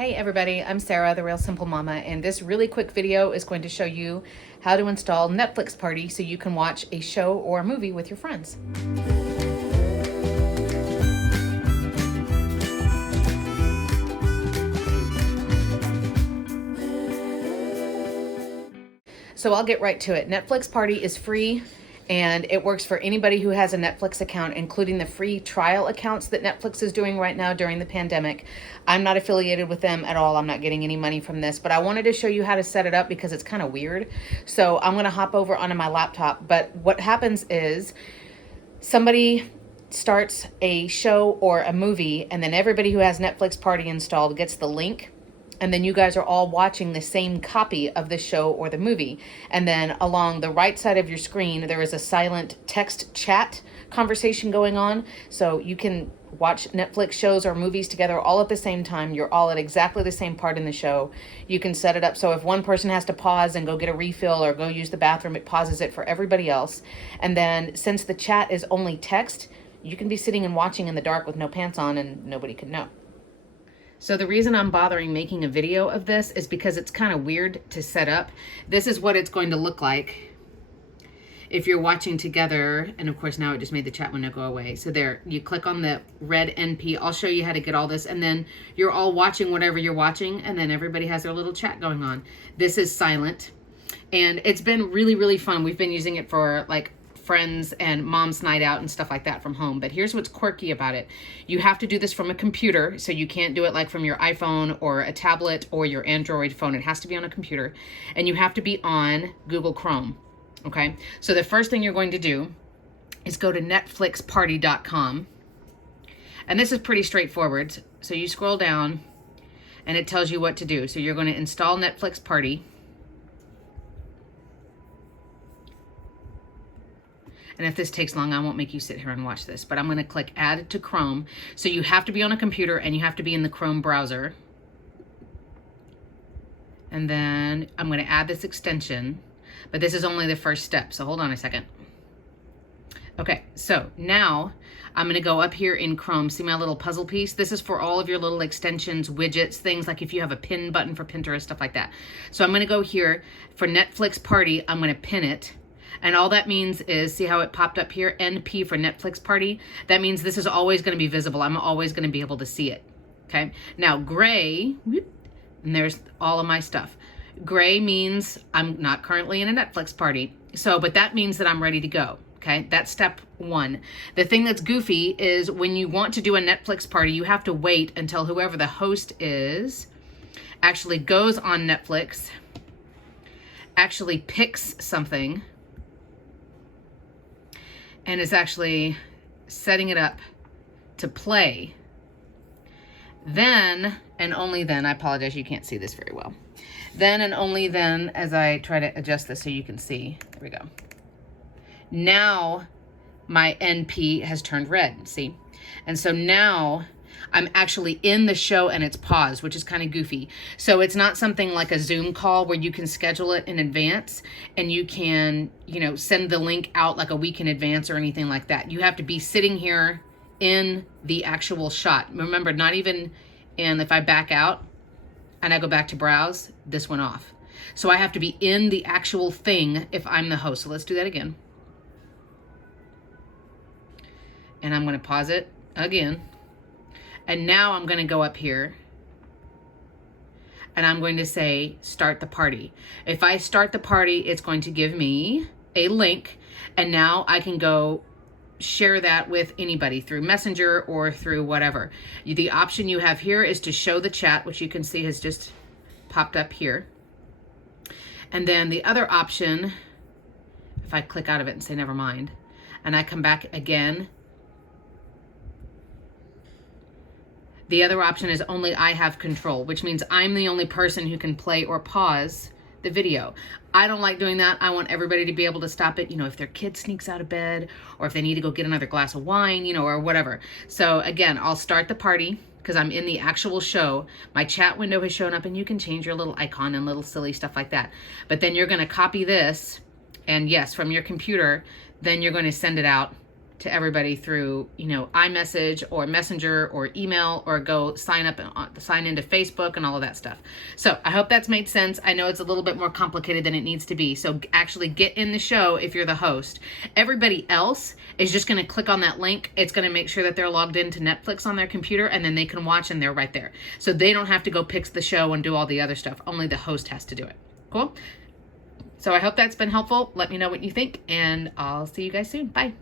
Hey everybody, I'm Sarah, the Real Simple Mama, and this really quick video is going to show you how to install Netflix Party so you can watch a show or a movie with your friends. So I'll get right to it. Netflix Party is free and it works for anybody who has a Netflix account, including the free trial accounts that Netflix is doing right now during the pandemic. I'm not affiliated with them at all. I'm not getting any money from this, but I wanted to show you how to set it up because it's kind of weird. So I'm gonna hop over onto my laptop, but what happens is somebody starts a show or a movie and then everybody who has Netflix Party installed gets the link. And then you guys are all watching the same copy of the show or the movie. And then along the right side of your screen, there is a silent text chat conversation going on. So you can watch Netflix shows or movies together all at the same time. You're all at exactly the same part in the show. You can set it up so if one person has to pause and go get a refill or go use the bathroom, it pauses it for everybody else. And then since the chat is only text, you can be sitting and watching in the dark with no pants on and nobody can know. So the reason I'm bothering making a video of this is because it's kind of weird to set up. This is what it's going to look like if you're watching together. And of course now it just made the chat window go away. So there, you click on the red NP. I'll show you how to get all this. And then you're all watching whatever you're watching. And then everybody has their little chat going on. This is silent. And it's been really, really fun. We've been using it for like friends and mom's night out and stuff like that from home. But here's what's quirky about it. You have to do this from a computer, so you can't do it like from your iPhone or a tablet or your Android phone. It has to be on a computer, and you have to be on Google Chrome, okay? So the first thing you're going to do is go to netflixparty.com, and this is pretty straightforward. So you scroll down, and it tells you what to do. So you're going to install Netflix Party. And if this takes long, I won't make you sit here and watch this, but I'm going to click add to Chrome. So you have to be on a computer and you have to be in the Chrome browser. And then I'm going to add this extension, but this is only the first step. So hold on a second. Okay, so now I'm going to go up here in Chrome. See my little puzzle piece? This is for all of your little extensions, widgets, things like if you have a pin button for Pinterest, stuff like that. So I'm going to go here for Netflix Party. I'm going to pin it. And all that means is, see how it popped up here, NP for Netflix Party? That means this is always going to be visible. I'm always going to be able to see it, okay? Now, gray, and there's all of my stuff. Gray means I'm not currently in a Netflix party. So, but that means that I'm ready to go, okay? That's step one. The thing that's goofy is when you want to do a Netflix party, you have to wait until whoever the host is actually goes on Netflix, actually picks something, and is actually setting it up to play. Then, and only then, I apologize, you can't see this very well. Then and only then, as I try to adjust this so you can see, there we go. Now my NP has turned red, see? And so now I'm actually in the show and it's paused, which is kind of goofy. So it's not something like a Zoom call where you can schedule it in advance and you can, you know, send the link out like a week in advance or anything like that. You have to be sitting here in the actual shot. Remember, not even in, if I back out and I go back to browse, this went off. So I have to be in the actual thing if I'm the host. So let's do that again. And I'm going to pause it again. And now I'm going to go up here and I'm going to say, start the party. If I start the party, it's going to give me a link. And now I can go share that with anybody through Messenger or through whatever. The option you have here is to show the chat, which you can see has just popped up here. And then the other option, if I click out of it and say, never mind, and I come back again, the other option is only I have control, which means I'm the only person who can play or pause the video. I don't like doing that. I want everybody to be able to stop it, you know, if their kid sneaks out of bed or if they need to go get another glass of wine, you know, or whatever. So again, I'll start the party because I'm in the actual show. My chat window has shown up and you can change your little icon and little silly stuff like that. But then you're going to copy this and yes, from your computer, then you're going to send it out to everybody through, iMessage or Messenger or email, or go sign into Facebook and all of that stuff. So I hope that's made sense. I know it's a little bit more complicated than it needs to be. So actually get in the show if you're the host. Everybody else is just going to click on that link. It's going to make sure that they're logged into Netflix on their computer, and then they can watch, and they're right there. So they don't have to go pick the show and do all the other stuff. Only the host has to do it. Cool? So I hope that's been helpful. Let me know what you think, and I'll see you guys soon. Bye.